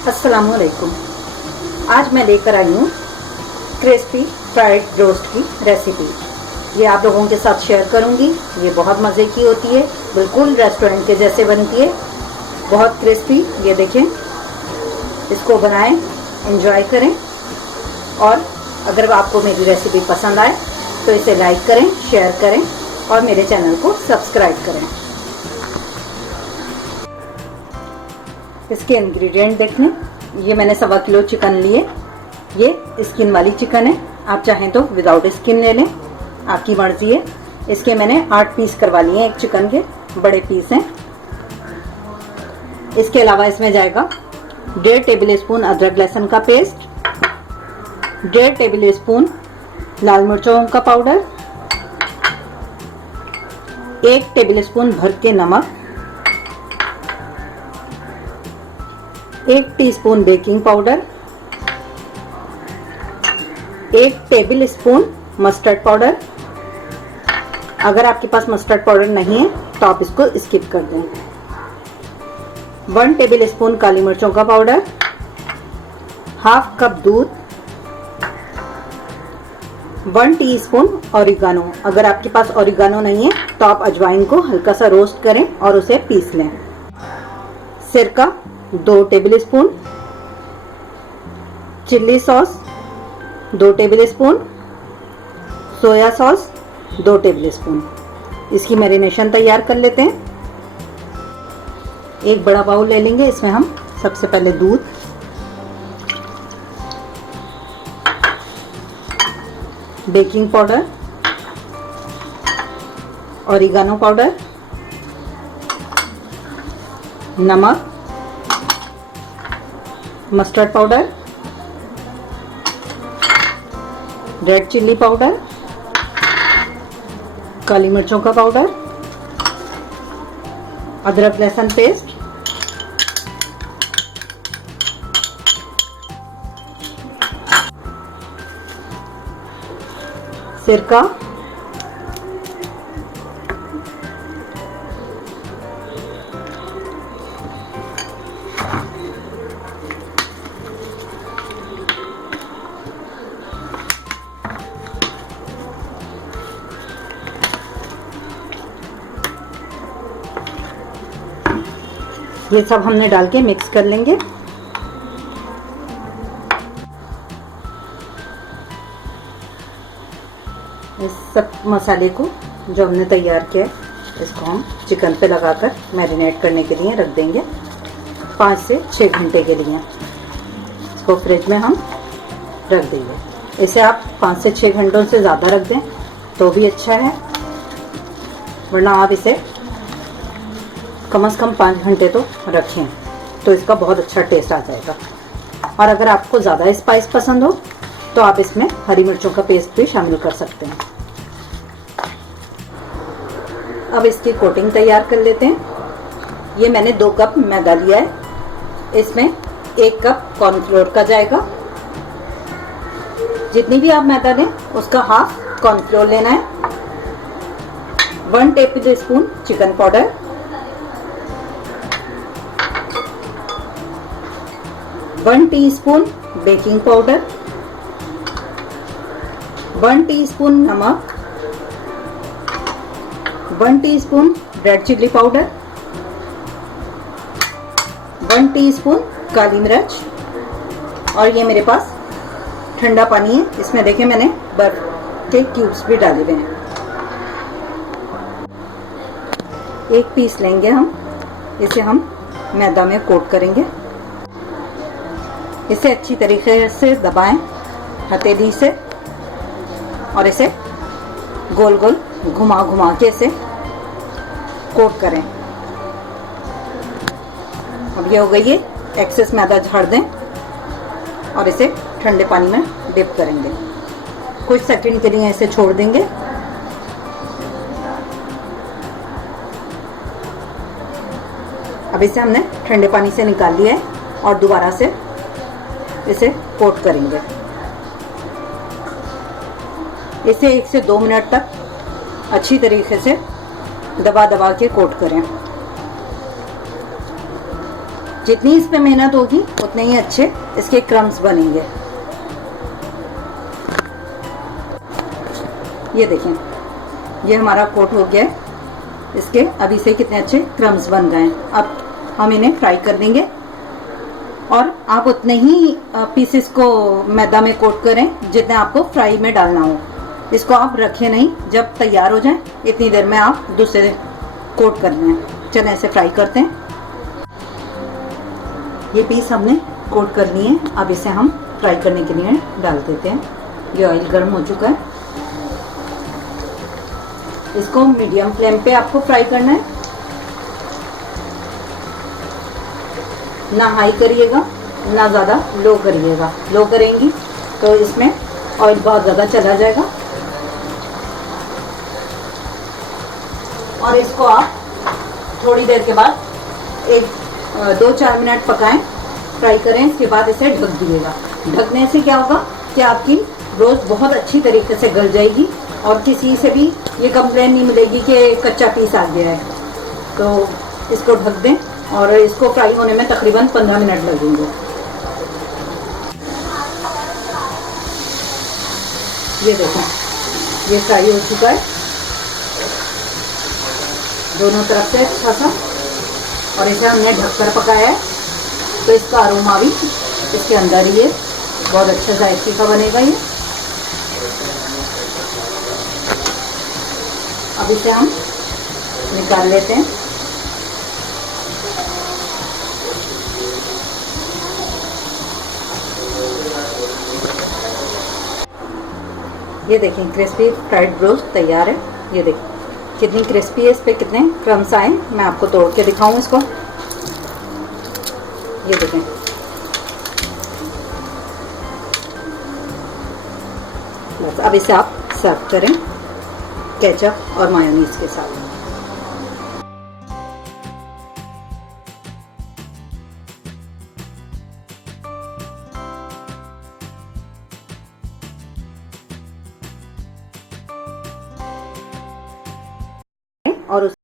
अस्सलामुअलैकुम। आज मैं लेकर आई हूँ क्रिस्पी फ्राइड रोस्ट की रेसिपी। ये आप लोगों के साथ शेयर करूँगी। ये बहुत मज़े की होती है, बिल्कुल रेस्टोरेंट के जैसे बनती है, बहुत क्रिस्पी। ये देखें, इसको बनाएं, एंजॉय करें। और अगर आपको मेरी रेसिपी पसंद आए तो इसे लाइक करें, शेयर करें और मेरे चैनल को सब्सक्राइब करें। इसके इंग्रेडिएंट देख लें। ये मैंने 1.25 किलो चिकन लिए। ये स्किन वाली चिकन है, आप चाहें तो विदाउट स्किन ले लें, आपकी मर्जी है। इसके मैंने 8 पीस करवा लिए हैं, एक चिकन के बड़े पीस हैं। इसके अलावा इसमें जाएगा 1.5 टेबल स्पून अदरक लहसुन का पेस्ट, 1.5 टेबल स्पून लाल मिर्चों का पाउडर, 1 टेबल स्पून भर के नमक, 1 teaspoon baking powder, 1 table spoon mustard powder. अगर आपके पास मस्टर्ड पाउडर नहीं है तो आप इसको स्किप कर दें। 1 टेबल स्पून काली मिर्चों का पाउडर, हाफ कप दूध, 1 टीस्पून ऑरिगानो। अगर आपके पास ऑरिगानो नहीं है तो आप अजवाइन को हल्का सा रोस्ट करें और उसे पीस लें। सिरका 2 table spoon, chilli sauce 2 table spoon, soya sauce 2 table spoon. इसकी मैरिनेशन तैयार कर लेते हैं। एक बड़ा बाउल ले लेंगे, इसमें हम सबसे पहले दूध, बेकिंग पाउडर, ऑरिगानो पाउडर, नमक, mustard powder, red chilli powder, काली मिर्चों का पाउडर, अदरक लहसुन पेस्ट, सिरका, ये सब हमने डाल के मिक्स कर लेंगे। इस सब मसाले को जो हमने तैयार किया है, इसको हम चिकन पे लगाकर मैरिनेट करने के लिए रख देंगे 5 से 6 घंटे के लिए। इसको फ्रिज में हम रख देंगे। इसे आप 5 से 6 घंटों से ज़्यादा रख दें तो भी अच्छा है, वरना आप इसे कम से कम 5 घंटे तो रखें तो इसका बहुत अच्छा टेस्ट आ जाएगा। और अगर आपको ज़्यादा स्पाइस पसंद हो तो आप इसमें हरी मिर्चों का पेस्ट भी शामिल कर सकते हैं। अब इसकी कोटिंग तैयार कर लेते हैं। ये मैंने 2 कप मैदा लिया है, इसमें 1 कप कॉर्नफ्लोर का जाएगा। जितनी भी आप मैदा लें उसका हाफ कॉर्नफ्लोर लेना है। 1 tablespoon chicken powder, 1 teaspoon baking powder, 1 teaspoon नमक, 1 teaspoon red chilli powder, 1 teaspoon काली मिर्च। और ये मेरे पास ठंडा पानी है, इसमें देखें मैंने बर्फ के क्यूब्स भी डाले हुए हैं। एक पीस लेंगे हम, इसे हम मैदा में कोट करेंगे। इसे अच्छी तरीके से दबाएं हथेली से और इसे गोल गोल घुमा घुमा के इसे कोट करें। अब ये हो गई है, एक्सेस मैदा झाड़ दें और इसे ठंडे पानी में डिप करेंगे। कुछ सेकंड के लिए इसे छोड़ देंगे। अब इसे हमने ठंडे पानी से निकाल लिया है और दोबारा से इसे कोट करेंगे। इसे 1 से 2 मिनट तक अच्छी तरीके से दबा दबा के कोट करें। जितनी इस पे मेहनत होगी उतने ही अच्छे इसके क्रम्स बनेंगे। ये देखें, ये हमारा कोट हो गया है इसके। अभी से कितने अच्छे क्रम्स बन गए हैं। अब हम इन्हें फ्राई कर देंगे और आप उतने ही पीसेस को मैदा में कोट करें जितने आपको फ्राई में डालना हो। इसको आप रखें नहीं, जब तैयार हो जाए इतनी देर में आप दूसरे कोट कर लें। चलें इसे फ्राई करते हैं। ये पीस हमने कोट कर लिए हैं। अब इसे हम फ्राई करने के लिए डाल देते हैं। ये ऑयल गर्म हो चुका है। इसको मीडियम फ्लेम पे आपको फ्राई करना है, ना हाई करिएगा ना ज़्यादा लो करिएगा। लो करेंगी तो इसमें ऑयल बहुत ज़्यादा चला जाएगा। और इसको आप थोड़ी देर के बाद एक 2-4 मिनट पकाएं, फ्राई करें। इसके बाद इसे ढक दीजिएगा। ढकने से क्या होगा कि आपकी रोस्ट बहुत अच्छी तरीके से गल जाएगी और किसी से भी ये कंप्लेन नहीं मिलेगी कि कच्चा पीस आ गया है। तो इसको ढक दें और इसको फ्राई होने में तकरीबन 15 मिनट लगेंगे। ये देखें, ये फ्राई हो चुका है दोनों तरफ से अच्छा सा। और इसे हमने ढककर पकाया है तो इसका अरोमा भी इसके अंदर ही है। बहुत अच्छा जायके का बनेगा ये। अब इसे हम निकाल लेते हैं। ये देखें, क्रिस्पी फ्राइड रोस्ट तैयार है। ये देखें कितनी क्रिस्पी है, इस पे कितने क्रम्स आए। मैं आपको तोड़ के दिखाऊं इसको। ये देखें, बस अब इसे आप सर्व करें केचप और मायोनीज के साथ। और